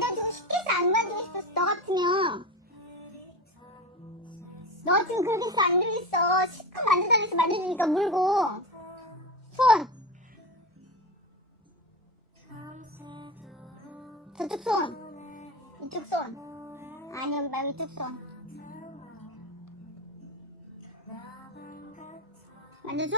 만져주고 싶겠어? 안 만져주고 싶었어? 너 같으면. 너 지금 그렇게 해서 안 되겠어. 실컷 만져달라고 해서 만져주니까 물고. 손. 저쪽 손. 이쪽 손. 아니, 말고 이쪽 손. 만져줘?